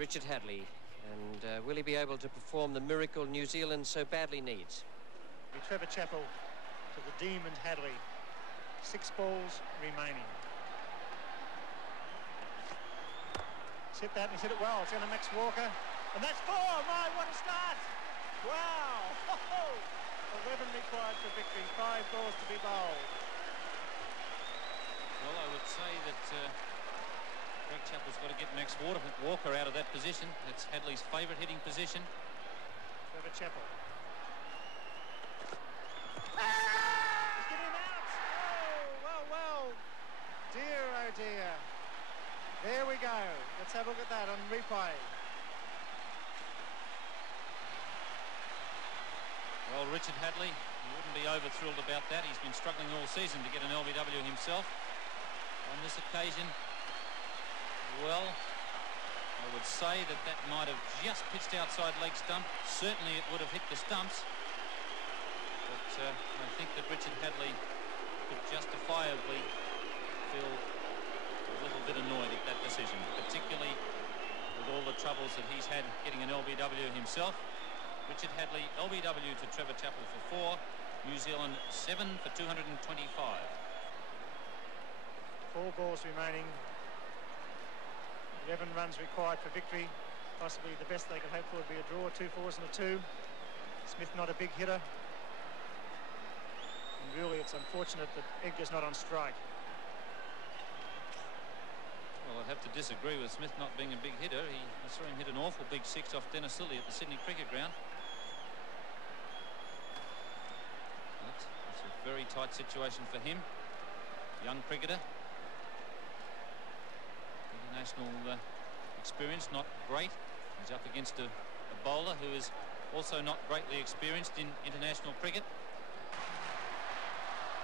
Richard Hadley. And will he be able to perform the miracle New Zealand so badly needs? Trevor Chappell to the Demon Hadley. 6 balls remaining. He's hit that and he's hit it well. It's going to Max Walker. And that's 4. My, what a start. Wow. 11 required for victory. 5 balls to be bowled. Well, I would say that Greg Chappell's got to get Max Walker out of that position. That's Hadley's favourite hitting position. Trevor Chappell. He's getting him out. Oh, well. Dear, oh dear. There we go. Let's have a look at that on replay. Well, Richard Hadley, he wouldn't be over-thrilled about that. He's been struggling all season to get an LBW himself. On this occasion, well, I would say that might have just pitched outside leg stump. Certainly it would have hit the stumps. But I think that Richard Hadley could justifiably feel a little bit annoyed at that decision, particularly with all the troubles that he's had getting an LBW himself. Richard Hadley, LBW to Trevor Chappell for 4. New Zealand 7 for 225. 4 balls remaining. 11 runs required for victory. Possibly the best they could hope for would be a draw, 2 4s and a 2. Smith not a big hitter. And really it's unfortunate that Edgar's not on strike. Well, I'd have to disagree with Smith not being a big hitter. I saw him hit an awful big 6 off Dennis Lilly at the Sydney Cricket Ground. It's a very tight situation for him. Young cricketer. International experience, not great. He's up against a bowler who is also not greatly experienced in international cricket.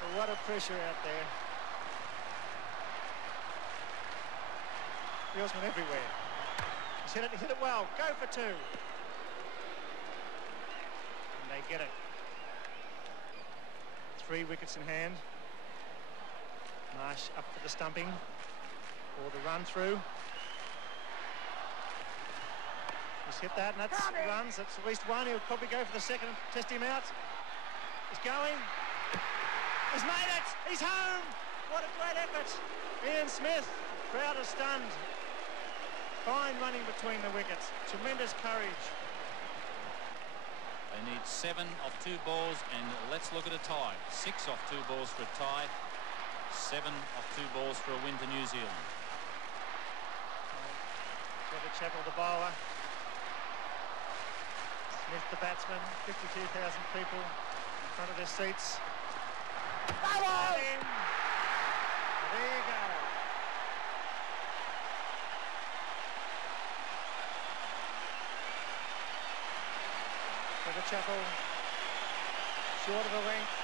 Well, what a pressure out there. Fieldsman everywhere. He's hit it well. Go for 2. And they get it. 3 wickets in hand. Marsh up for the stumping. Or the run through. He's hit that, and that's runs. That's at least 1. He'll probably go for the second and test him out. He's going. He's made it. He's home. What a great effort. Ian Smith, crowd is stunned. Fine running between the wickets. Tremendous courage. They need 7 off 2 balls, and let's look at a tie. 6 off 2 balls for a tie. 7 off 2 balls for a win to New Zealand. Trevor Chappell, the bowler. Smith, the batsman. 52,000 people in front of their seats. There you go. Trevor Chappell, short of the length.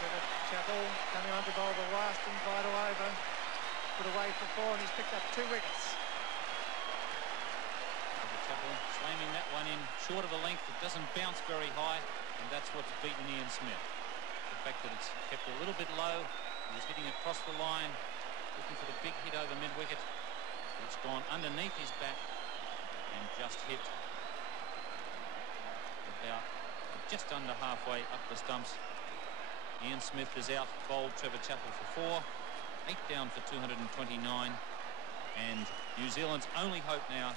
Trevor Chappell coming on to bowl the last and vital over. Put away for 4, and he's picked up 2 wickets. Trevor Chappell slamming that one in short of the length. It doesn't bounce very high, and that's what's beaten Ian Smith. The fact that it's kept a little bit low. He was hitting across the line, looking for the big hit over mid-wicket. It's gone underneath his bat and just hit about just under halfway up the stumps. Ian Smith is out, bowled Trevor Chappell for 4. 8 down for 229, and New Zealand's only hope now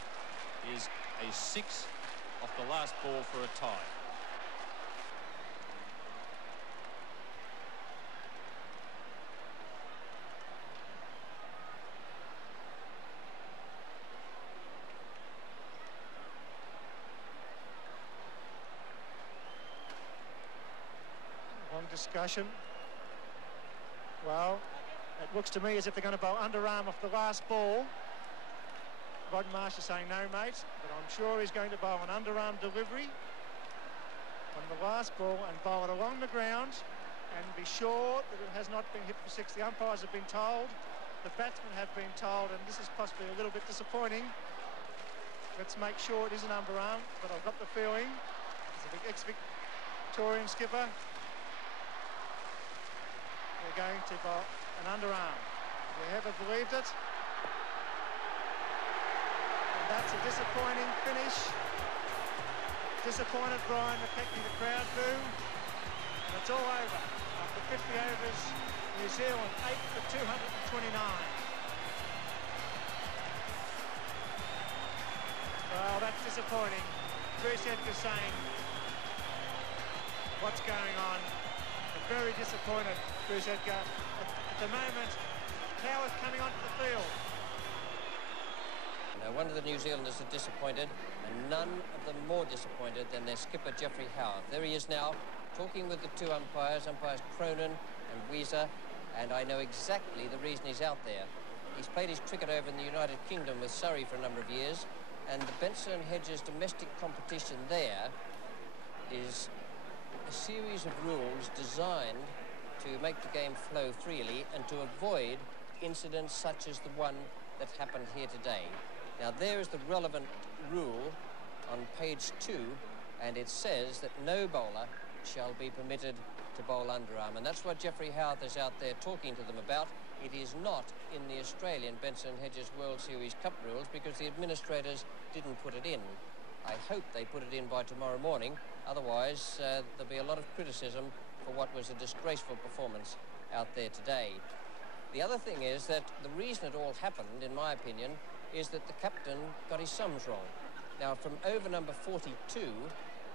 is a 6 off the last ball for a tie. Long discussion. Well, it looks to me as if they're going to bowl underarm off the last ball. Rod Marsh is saying no, mate, but I'm sure he's going to bowl an underarm delivery on the last ball and bowl it along the ground and be sure that it has not been hit for 6. The umpires have been told, the batsmen have been told, and this is possibly a little bit disappointing. Let's make sure it is an underarm, but I've got the feeling it's a big ex-Victorian skipper. They're going to bowl an underarm. Have you ever believed it? disappointing finish. Disappointed Brian McKechnie, the crowd boo. And it's all over. After 50 overs, New Zealand 8 for 229. Well, that's disappointing. Bruce Hedges saying what's going on. But very disappointed, Bruce Edgar. At the moment, Coward's coming onto the field. No wonder the New Zealanders are disappointed, and none of them more disappointed than their skipper, Geoffrey Howe. There he is now, talking with the two umpires Cronin and Weezer, and I know exactly the reason he's out there. He's played his cricket over in the United Kingdom with Surrey for a number of years, and the Benson and Hedges domestic competition there is a series of rules designed to make the game flow freely and to avoid incidents such as the one that happened here today. Now, there is the relevant rule on page 2, and it says that no bowler shall be permitted to bowl underarm, and that's what Geoffrey Howe is out there talking to them about. It is not in the Australian Benson and Hedges World Series Cup rules because the administrators didn't put it in. I hope they put it in by tomorrow morning, otherwise there'll be a lot of criticism for what was a disgraceful performance out there today. The other thing is that the reason it all happened, in my opinion, is that the captain got his sums wrong. Now, from over number 42,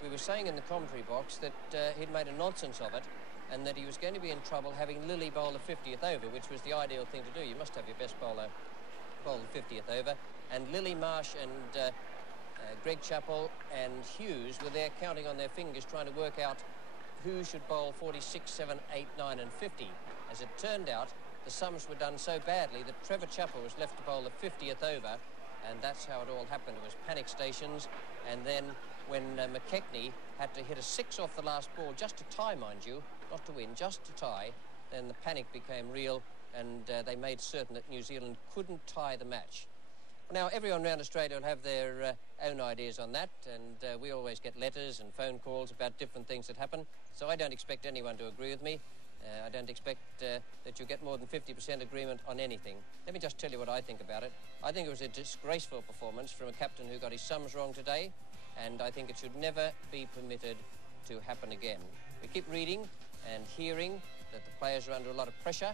we were saying in the commentary box that he'd made a nonsense of it and that he was going to be in trouble having Lilly bowl the 50th over, which was the ideal thing to do. You must have your best bowler bowl the 50th over. And Lilly, Marsh and Greg Chappell and Hughes were there counting on their fingers trying to work out who should bowl 46, 7, 8, 9 and 50. As it turned out, the sums were done so badly that Trevor Chappell was left to bowl the 50th over, and that's how it all happened. It was panic stations, and then when McKechnie had to hit a 6 off the last ball, just to tie, mind you, not to win, just to tie, then the panic became real, and they made certain that New Zealand couldn't tie the match. Now, everyone around Australia will have their own ideas on that, and we always get letters and phone calls about different things that happen, so I don't expect anyone to agree with me. I don't expect that you'll get more than 50% agreement on anything. Let me just tell you what I think about it. I think it was a disgraceful performance from a captain who got his sums wrong today, and I think it should never be permitted to happen again. We keep reading and hearing that the players are under a lot of pressure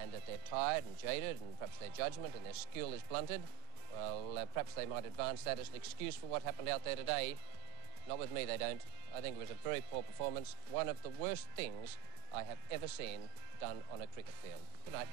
and that they're tired and jaded and perhaps their judgment and their skill is blunted. Well, perhaps they might advance that as an excuse for what happened out there today. Not with me, they don't. I think it was a very poor performance, one of the worst things I have ever seen done on a cricket field. Good night.